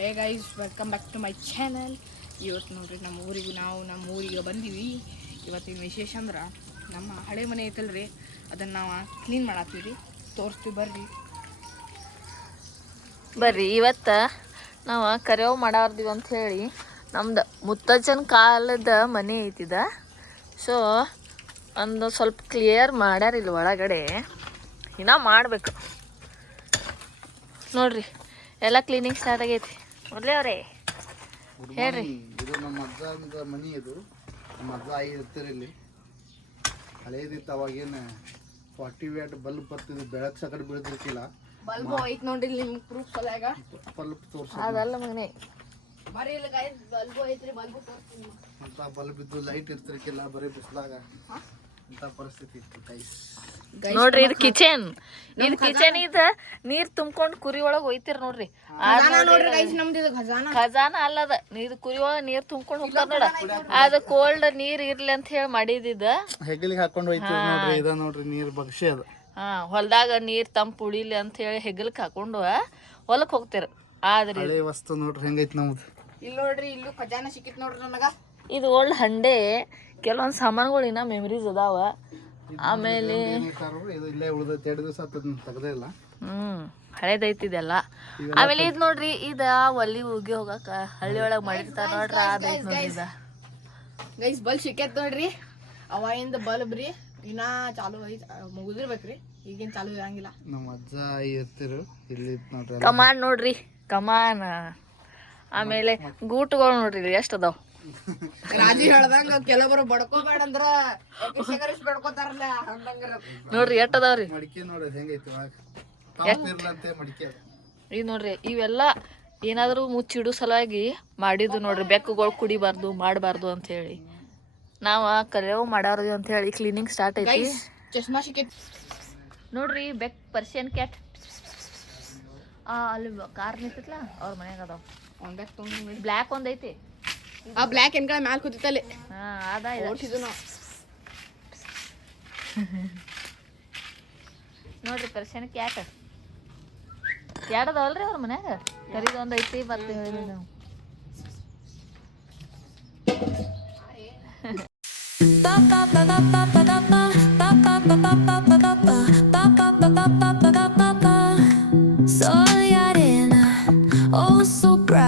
Hey guys, welcome back to my channel. ಇವತ್ತು ನೋಡ್ರಿ ನಮ್ಮ ಊರಿಗೆ ಬಂದೀವಿ. ಇವತ್ತಿನ ವಿಶೇಷ ಅಂದ್ರೆ ನಮ್ಮ ಹಳೆ ಮನೆ ಐತಲ್ರಿ, ಅದನ್ನು ನಾವು ಕ್ಲೀನ್ ಮಾಡತ್ತೀವಿ ರೀ. ತೋರಿಸ್ತೀವಿ ಬರ್ರಿ. ಇವತ್ತು ನಾವು ಕರಿಯವ್ ಮಾಡಾರ್ದೀವಿ ಅಂತ ಹೇಳಿ ನಮ್ದು ಮುತ್ತಜ್ಜನ ಕಾಲದ ಮನೆ ಐತಿದ. ಸೊ ಒಂದು ಸ್ವಲ್ಪ ಕ್ಲಿಯರ್ ಮಾಡ್ಯಾರಿಲ್ಲ ಒಳಗಡೆ, ಇನ್ನೂ ಮಾಡಬೇಕು ನೋಡ್ರಿ. ಎಲ್ಲ ಕ್ಲೀನಿಂಗ್ ಸ್ಟಾರ್ಟ್ ಆಗೈತಿ ನೋಡ್ರಿ. ಅವ್ರೆ ಹೇಳ್ರಿ. ಇದು ನಮ್ಮ ಅಜ್ಜ ಮನಿ. ಇದು ನಮ್ಮ ಅಜ್ಜ ಇರ್ತಾರೆ ಇಲ್ಲಿ. ಹಳೇದಿತ್ತು, ಅವಾಗೇನು 40 ವ್ಯಾಟ್ ಬಲ್ಬ್ ಬರ್ತಿದ್ವು, ಬೆಳಕು ಸಕಡೆ ಬೀಳ್ತಿರ್ಕಿಲ್ಲ. ಬಲ್ಬ್ ಐತ್ ನೋಡ್ರಿ ನಿಮ್ಗೆ ಪ್ರೂಫ್ ಸಲಗ ಬಲ್ಬ್ ತೋರ್ಸ ಅದಲ್ಲ ಮಗನೇ, ಬರೀ ಇಲ್ಲ ಗೈಸ್, ಬಲ್ಬ್ ಐತ್ರಿ. ಬಲ್ಬ್ ತೋರಿಸ್ತೀನಿ ಅಂತ. ಬಲ್ಬ್ ಇದ್ದು ಲೈಟ್ ಇರ್ತಿರ್ಕಿಲ್ಲ, ಬರೀ ಬಿಸಿಲಾಗ ಅಂತ ಪರಿಸ್ಥಿತಿ ಇತ್ತು ಗೈಸ್. ನೋಡ್ರಿ ಇದು ಕಿಚನ್. ಇದು ಕಿಚನ್ ಇದ ನೀರ್ ತುಂಬ್ಕೊಂಡ್ ಕುರಿ ಒಳಗ್ ಹೋಯ್ತಿರ ನೋಡ್ರಿ. ನೋಡ್ರಿ ಗೈಸ್, ನಮ್ದು ಇದು ಖಜಾನ ಅಲ್ಲದ. ಇದು ಕುರಿ ಒಳಗ್ ನೀರ್ ತುಂಬ್ಕೊಂಡ್ ಹೋಗ್ತಾರ ನೋಡ. ಅದ ಕೋಲ್ಡ್ ನೀರ್ ಇರ್ಲಿ ಅಂತ ಹೇಳಿ ಮಾಡಿದಿದ. ಹೆಗಲಿಗೆ ಹಾಕೊಂಡು ಹೋಯ್ತಿವಿ ನೋಡ್ರಿ. ಇದ ನೋಡ್ರಿ ನೀರ್ ಬಗ್ಸೆ ಅದ. ಹೊಲ್ದಾಗ ನೀರ್ ತಂಪ್ ಉಳಿಲಿ ಅಂತ ಹೇಳಿ ಹೆಗಲ್ಕ್ ಹಾಕೊಂಡು ಹೊಲಕ್ ಹೋಗ್ತಿರ. ಆದ್ರೆ ಹಳೆ ವಸ್ತು ನೋಡ್ರಿ ಹೆಂಗೈತಿ ನಮ್ದು. ಇಲ್ಲಿ ನೋಡ್ರಿ, ಇಲ್ಲೂ ಖಜಾನ ಸಿಕ್ಕಿತ್ ನೋಡ್ರಿ ನನಗ. ಇದು ಓಲ್ಡ್ ಹಂಡೆ. ಕೆಲವೊಂದ್ ಸಾಮಾನುಗಳು ಇನ್ನ ಮೆಮರೀಸ್ ಅದಾವ. ಆಮೇಲೆ ಇದು ಇಲ್ಲೇ ಉಳ್ದೈತಿ. 2 ದಿವಸ ತೆಗ್ದೇ ಇಲ್ಲ. ಹಳೇದೈತಿದೆಲ್ಲ. ಆಮೇಲೆ ಇದ್ ನೋಡ್ರಿ, ಇದ ಒಲಿ ಹೋಗಿ ಹೋಗಕ ಹಳ್ಳಿ ಒಳಗ್ ಮಾಡಿರ್ತಾರ ನೋಡ್ರಿ. ಅದೈತ್ ನೋಡ್ರಿ ಇದ ಗೈಸ್. ಬಲ್ಬ್ ಸಿಕ್ಕೈತ್ ನೋಡ್ರಿ. ಅವಾಗಿಂದ ಬಲ್ಬ್ ರೀ, ಇನ್ನ ಚಾಲು ಐತಿ, ಮುಗಿದಿರ್ಬೇಕ್ರಿ. ಈಗೇನ್ ಚಾಲು ಇರಂಗಿಲ್ಲ. ನಮ್ಮ ಅಜ್ಜ ಇರ್ತಿರು ಇಲ್ಲಿ ನೋಡ್ರಿ. ಕಮಾನ್ ನೋಡ್ರಿ, ಕಮಾನ್. ಆಮೇಲೆ ಗೂಟುಗಳು ನೋಡ್ರಿ ಎಷ್ಟು ಅದಾವ. ರಾಜಿ ಹೇಳ್ದಂಗ ಕೆಲವರು ಬಡ್ಕೋಬೇಡ ಅಂದ್ರ ಬಡ್ಕೋತಾರಲ್ಲ, ನೋಡ್ರಿ ಎಷ್ಟ್ ಅದಾವ್ರಿ. ಮಡಿಕೆ ನೋಡ್ರಿ ಹೆಂಗೈತಿ. ಈಗ ನೋಡ್ರಿ, ಇವೆಲ್ಲ ಏನಾದ್ರು ಮುಚ್ಚಿಡು ಸಲುವಾಗಿ ಮಾಡಿದ್ದು ನೋಡ್ರಿ. ಬೆಕ್ಕುಗಳು ಕುಡಿಬಾರ್ದು, ಮಾಡಬಾರ್ದು ಅಂತ ಹೇಳಿ ನಾವ ಕರಿಯವ್ ಮಾಡಾರ್ದು ಅಂತ ಹೇಳಿ ಕ್ಲೀನಿಂಗ್ ಸ್ಟಾರ್ಟ್ ಐತಿ. ಚಶ್ಮಾ ಸಿಕ್ಕೈತಿ ನೋಡ್ರಿ. ಬೆಕ್ ಪರ್ಷಿಯನ್ ಕ್ಯಾಟ್ ಅಲ್ಲಿ ಕಾರ್ ನಿಂತೈತ್ಲ, ಅವ್ರ ಮನ್ಯಾಗ ಅದಾವ. ಬ್ಲ್ಯಾಕ್ ಒಂದೈತಿ. ಆ ಬ್ಲ್ಯಾಕ್ ಎನ್ಕಳ ಮ್ಯಾಲ ಕೂತಿತ್ತಲ್ಲಿ. ಅದ ನೋಡ್ರಿ ಪರ್ಷಿಯನ್ ಕ್ಯಾಟ್. ಅದಾವಲ್ರಿ ಅವ್ರ ಮನ್ಯಾಗ. ಕರಿದ ಒಂದೈತಿ. ಮತ್ತೆ ಹೇಳಿದ್ವಿ ನಾವು.